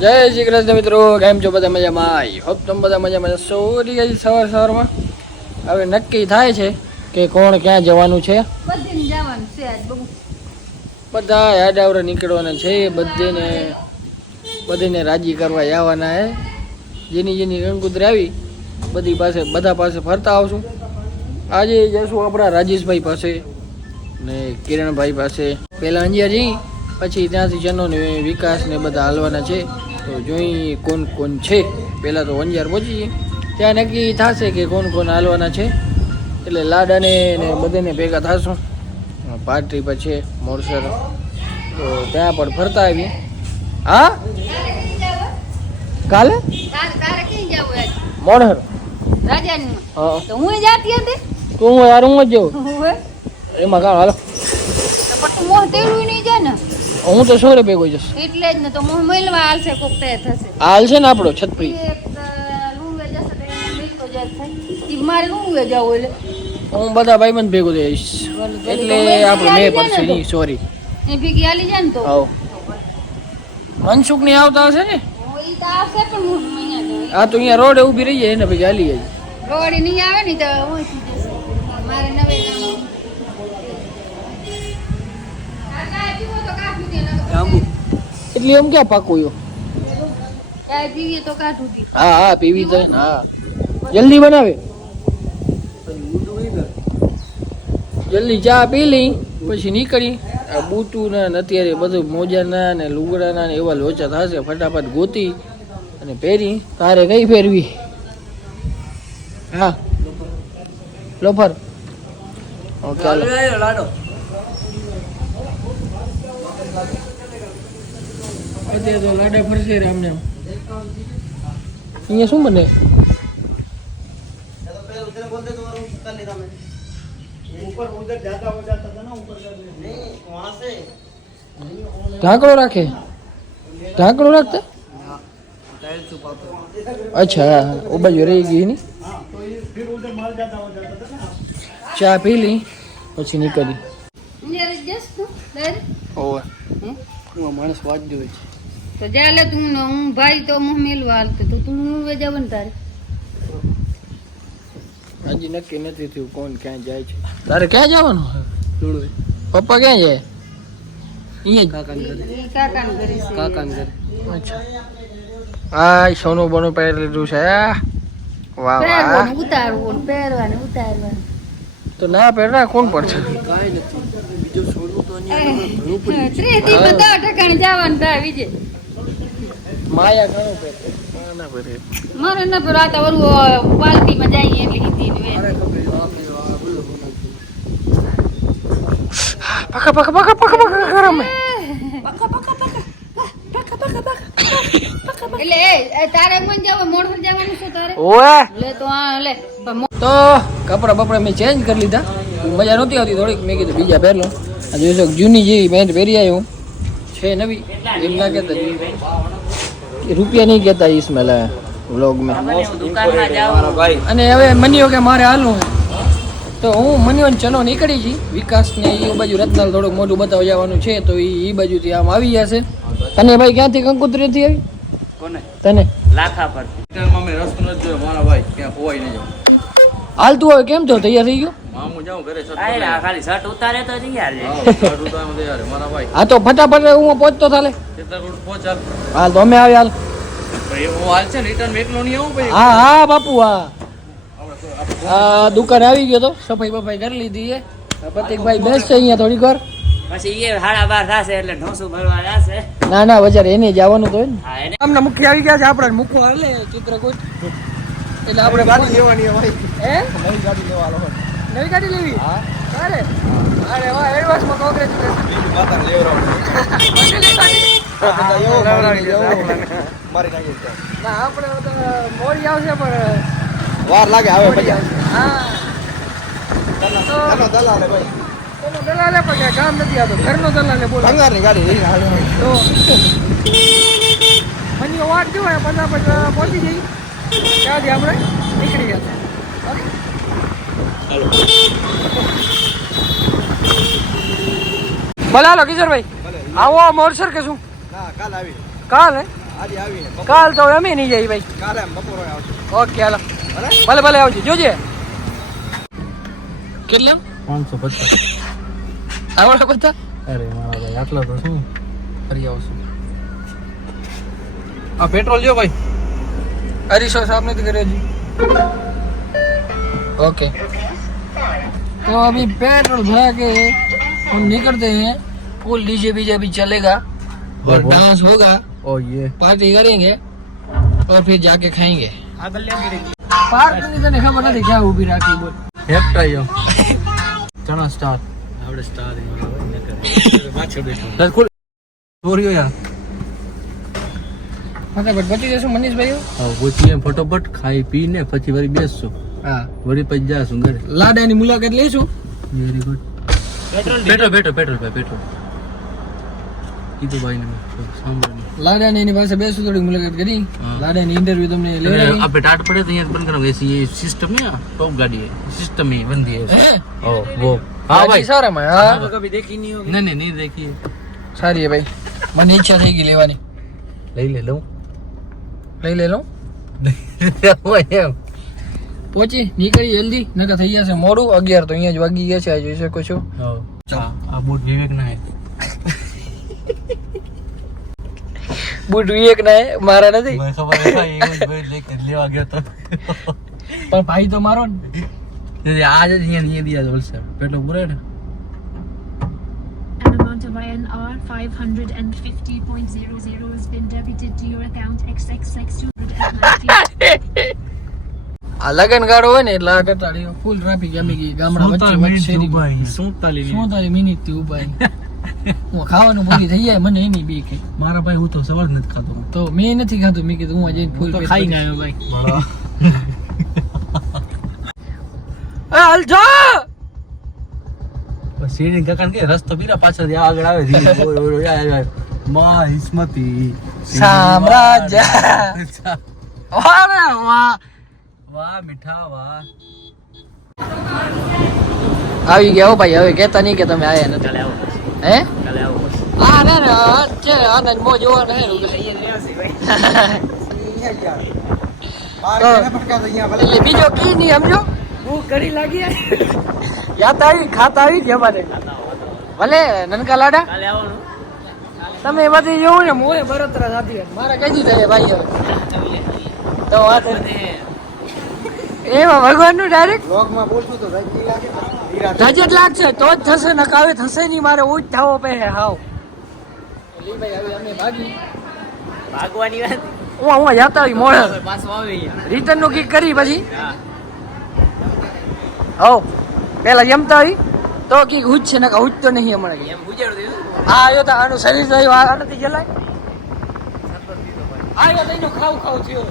જય શ્રી કૃષ્ણ મિત્રો, કેમ છો બધા મજામાં? આઈ હોપ તમે બધા મજામાં જશો. સવારમાં હવે નક્કી થાય છે કે કોણ ક્યાં જવાનું છે. બધા યાદાવરે નીકળવાના છે. બધીને રાજી કરવા આવવાના હે. જેની ગંગોત્રી આવી બધા પાસે ફરતા આવશું. આજે જશું આપણા રાજેશભાઈ પાસે ને કિરણભાઈ પાસે. પહેલાં અંજિયા જઈ પછી ત્યાંથી જનો ને વિકાસ ને બધા હાલવાના છે. તો જોઈ કોણ છે. પહેલાં તો અંજાર પહોંચીએ ત્યાં નક્કી થશે કે કોણ હાલવાના છે. એટલે લાડાને ને બધાને ભેગા થશું. પાર્ટી પર છે મોરસર, તો ત્યાં પણ ફરતા આવી. હા કાલે મોડર તો હું જાતી હતી. તું યાર હું જ જઉં એમાં કાં હાલો હું તો સોરે ભેગો જઈશ એટલે જ ને તો મોહ મહિલવા હાલશે કોક તે થશે હાલશે ને આપણો છતપરી મારે લુંગે જાવ એટલે હું બધા ભાઈબંધ ભેગો જઈશ એટલે આપણે મેં પડશે નહીં સોરી એ ભેગી હાલી જાય ને તો આવો મનસુખ ની આવતા હશે ને ઈ તો આવશે પણ હું મહિના આ તો અહીંયા રોડે ઊભી રહી જાય એને ભેગી હાલી જાય. રોડી નહીં આવે ને તો હું મારે નવે એટલે એમ ક્યાં પાકું પીવીએ તો કાઢું હા પીવી તો હા જલ્દી બનાવે જલ્દી ચા પી લઈ પછી નીકળી. આ બૂતું ને અત્યારે બધું મોજાના ને લુગડાના ને એવા લોચા થશે. ફટાફટ ગોતી અને પહેરી. તારે કઈ પહેરવી? હા લોફર. ચાલો અત્યારે તો લાડા ફરશે રામને. અહીંયા શું બને? ઢાંકણો રાખે? ઢાંકણો રાખતા? અચ્છા ઓ બાજુ રહી ગઈ ની. ચા પી લી પછી નીકળી. માણસ વાત જોવે છે તો ચાલે તું ને હું ભાઈ તો મોહ મેલવા હાલતો તો તું હું વેજાવન તારે હજી નક્કી નથી થયું કોણ ક્યાં જાય છે. તારે ક્યાં જવાનું? પપ્પા ક્યાં જાય? અહીંયા કાકાનું ઘરે છે. કાકાને ઘરે. અચ્છા હા સોનું બોનું પહેરી લીધું છે. વાહ વાહ ઉતારવું પહેરવાનું ઉતારવાનું તો ના પહેરા કોણ પડશે? કાંઈ નથી બીજું સોનું તો જવાનું થાય વિજય માયા ઘણું પહેરે ના પહેરે મારે ના પેલો આ તો ઓલું પાલટીમાં જઈએ એટલે હિન્દી પકા પકા પકા પકા પકા ગરમ એટલે તારે મન જાવ મોડ જવાનું છે તારે ઓએ લે તો આ લે તો કપડા બપડા મેં ચેન્જ કરી લીધા. મજા નહોતી આવતી થોડીક. મેં કીધું બીજા પહેર લો. આ જોઈશો જૂની જેવી પેન્ટ પહેરી આવ્યો છે નવી. એમ ના કહેતા રૂપિયા નહીં કહેતા ઈસમેલ વ્લોગમાં. અને હવે મન્યો કે મારે હાલવું તો હું મન્યો ચનો નીકળી જી. વિકાસને એ બાજુ રત્નાલ થોડુંક મોટું બતાવવા જવાનું છે તો એ બાજુથી આમ આવી જશે. તને ભાઈ ક્યાંથી કંકોત્રીથી આવી? કોને? તને લાખા પર અમે રસ્તો નથી જોયો મારા ભાઈ ક્યાં હોવાય નહીં જાવ. હાલતું હવે કેમ તો તૈયાર થઈ ગયો? મામું જાઉં ઘરે ખાલી શર્ટ ઉતારે તો તૈયાર છે. મારા ભાઈ હા તો ફટાફટ હું પહોંચતો ચાલે. ચિત્રકૂટ પહોંચ હાલ. હાલ તો અમે આવી હાલ. ભાઈ હું હાલ છે ને રિટર્ન એકલો નહીં આવું ભાઈ. હા હા બાપુ હા આ દુકાને આવી ગયો તો સફાઈ બફાઈ કરી લીધી છે. પ્રતિકભાઈ બેસશે અહીંયા થોડીક વાર પછી એ 12:30 થશે એટલે ઢોસું ભરવા જશે. ના ના બજારે એને જવાનું તો હોય ને. હા એને આમને મુખ્ય આવી ગયા છે. આપણે મૂકવા હાલે ચિત્રકૂટ એટલે આપણે ગાડી લેવાની ભાઈ. હે નવી ગાડી લેવાનો હોય. નવી ગાડી લેવી? હા અરે અરે વાહ એડવાન્સમાં કોંગ્રેચ્યુલેશન. માતા લેવરાવણી મારી નાખી ના આપણે તો મોડી આવશે પણ વાર લાગે આવે પછી. હા દલાલે ભાઈ એનો દલાલે પણ કામ નથી આવતો. ઘરનો દલાલે બોલો ભંગારની ગાડી લઈને આવ્યો તો મની વાત જોવાય ફટાફટ પહોંચી જઈ ત્યાંથી આપણે નીકળી ગયા. ભલે હાલો કિશોરભાઈ આવો મોરસર કે શું? કાલ હે આજે આવીને કાલ તો અમે નહીં જાય ભાઈ. કાલે બપોરે આવશે. ઓકે હાલો ભલે ભલે આવજો જોજે. કેટલા 550. આવડે બધા? અરે મારા ભાઈ આટલા તો શું ફરી આવશું. આ પેટ્રોલ જો ભાઈ. अरिशो साहब ने तो करे जी. ओके तो अभी पेट्रोल भरा के हम निकलते हैं. फुल डीजे बीजे अभी चलेगा और डांस होगा. ઓ યે पार्टी करेंगे और फिर जाके खाएंगे. पार्किंग तो नहीं खबर नहीं क्या ऊभी राखी बोल. હેપટા યો ચણા સ્ટાર આવડે સ્ટાર એ પાછળ બેઠો ખુલ ચોરીઓ યાર. ફટાફટ પતી જશું મનીષભાઈ. હા પૂછીએ ફટોફટ ખાઈ પીને પછી વળી બેસશું. હા વળી પછી જાશું ઘરે. લાડાની મુલાકાત લઈશું. Very good. પેટ્રોલ ભાઈ પેટ્રોલ કીધું ભાઈ ને સાંભળ્યું. લાડાની એની પાસે બેસું થોડી મુલાકાત કરી. હા. લાડાની ઇન્ટરવ્યુ તમને લેવડાવી. આપણે ટાટ પડે તો અહીંયા બંધ કરાંगे ऐसी ये सिस्टम है टॉप गाड़ी है सिस्टम ही बंदी है हैं? ओ वो हाँ भाई सारा में हाँ કભી દેખી નહીં હોગી. नहीं देखिए સારી હે ભાઈ. મને ઈચ્છા થઈ ગઈ લેવાની. ले लो લઈ લે લો. એમ પહોંચી નીકળી જલ્દી નકર થઈ જશે મોડું. 11 તો અહીંયા જ વાગી ગયા છે. આ જોઈ શકો છો. આ બૂટ વિવેક ના હે બુટ વિવેક ના હે, મારા નથી. મને ખબર છે એવું જ ભાઈ લેકે લેવા ગયો તો પણ ભાઈ તો મારો ને. आज અહીંયા દિયા વલસાડ પેટ્રોલ પૂરે ને An amount of INR 550.00 has been debited to your account XXX290. આ લગન ગાળો હોય ને એટલે આ કટાડી ફૂલ ટ્રાફિક જામી ગઈ ગામડા વચ્ચે વચ્ચે 47 મિનિટ થી ઉભા હું ખાવાનું ભૂલી થઈ જાય મને એની બીક છે. મારા ભાઈ હું તો સવાર નથી ખાતો તો મેં નથી ખાધું. મેં કીધું હું જઈને ફૂલ ખાઈને આવ્યો ભાઈ. હાલ જા. શેરી કાકા કે રસ્તો બીરા પાછળ આગળ આવે ધીરે ઓય માં હિસ્મતી સામ્રાજ્ય. વાહ વાહ વાહ મીઠા વાહ. આવી ગયા હો ભાઈ. હવે કહેતા નહીં કે તમે આયા નથી. કાલે આવો હે કાલે આવો હા ના ના છે આનંદ મોજ જોવાનો હે રૂગા. એટલે બીજો કી નહીં સમજો. હું કરી લાગી યાદ આવી ખાતા આવી ગયા મારે. ભલે નનકા લાડા કાલે આવવાનું તમે એમાંથી જોવું ને મોએ બરોતરા સાથી મારે કઈ થાય ભાઈ. હવે તો વાત એમાં ભગવાનનું ડાયરેક્ટ વ્લોગમાં બોલશું તો રાજી લાગે નજર લાગશે તો જ થશે નકાવે થશે નહીં. મારે ઉજ થાવો પે હાવ. લી ભાઈ હવે અમે ભાગી ભાગવાની વાત હું જાતા હોય મોડે પાછો આવી રિટર્ન નું કીક કરી પછી હા હો પેલા જમતા હોય તો કીક હુજ છે નકા હુજ તો નહીં હમણાં. એમ ગુજારું દીધું આ આવ્યો તો આનું શરીર થયું આ નથી જલાય. આવ્યો તો એનું ખાવ ખાવ થયો.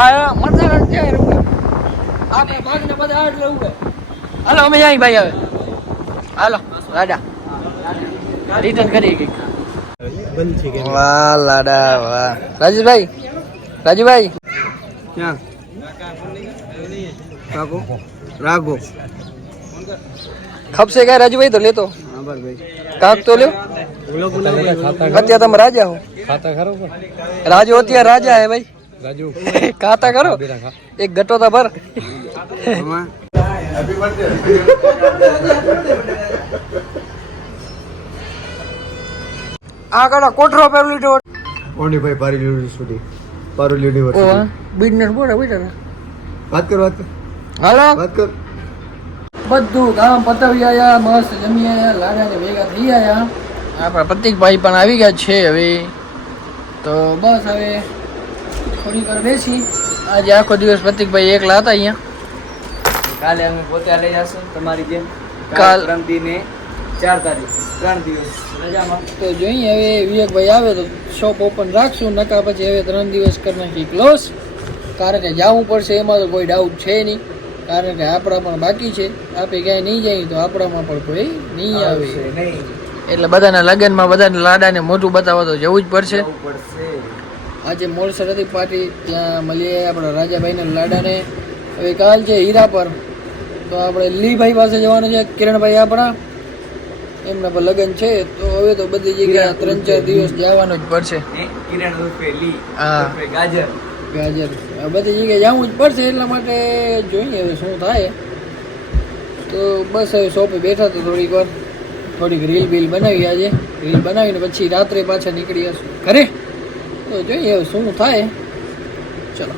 આ મજા છે રૂપે આપણે ભાગને બધા આડ લેવું. હાલો અમે જાય ભાઈ. હવે હાલો લાડા રિટર્ન કરી કઈક. વાહ લાડા વાહ. રાજુભાઈ ક્યાં રાઘો ખપશે ક્યાં રાજુભાઈ? તો લેતો કાક તો લ્યો. અત્યારે તમે રાજા હો. ખાતા ખરો રાજો અત્યારે રાજા હે ભાઈ. રાજુ ખાતા કરો એક ગટો તો ભર. આ કડા કોઠરો પેલું લીધો. ઓની ભાઈ પારી યુનિવર્સિટી પારુલ યુનિવર્સિટી બિઝનેસ બોલે બેટા. વાત કર હાલો વાત કર બધું કામ પતાવી આયા મસ્ત જમી આયા લાડાને ભેગા થઈ આયા. આપણા પ્રતિકભાઈ પણ આવી ગયા છે હવે. તો બસ હવે થોડીક વાર બેસી. આજે આખો દિવસ પ્રતિકભાઈ એકલા હતા અહીંયા. કાલે અમે પોતે લઈ જશું તમારી જેમ કાલ ત્રણ દિને 4 તારીખ 3 દિવસ રજામાં તો જોઈએ હવે વિવેકભાઈ આવે તો શોપ ઓપન રાખશું. નકા પછી હવે 3 દિવસ કરી નાખી ક્લોઝ. કારણ કે જવું પડશે એમાં તો કોઈ ડાઉટ છે નહીં. કારણ કે આપણા પણ બાકી છે. આપણે ક્યાંય નહીં જઈએ તો આપણામાં પણ કોઈ નહીં આવે. એટલે બધાના લગ્નમાં બધાને લાડાને મોટું બતાવવા તો જવું જ પડશે. આજે મોડસર હતી પાર્ટી ત્યાં મળીએ આપણા રાજાભાઈને લાડાને. હવે કાલ છે હીરા પર તો આપણે લીભાઈ પાસે જવાનું છે. કિરણભાઈ આપણા એમના પર લગ્ન છે તો હવે તો બધી જગ્યાએ 3-4 દિવસ જવાનું જ પડશે. કિરણ ઉર્ફે લી હા. ઉર્ફે ગાજર. ગાજર આ બધી જગ્યાએ જવું જ પડશે એટલા માટે જોઈએ હવે શું થાય. તો બસ હવે શોપે બેઠા તો થોડીક રીલ બીલ બનાવી. આજે રીલ બનાવીને પછી રાત્રે પાછા નીકળી જશું ઘરે. તો જોઈએ હવે શું થાય. ચલો.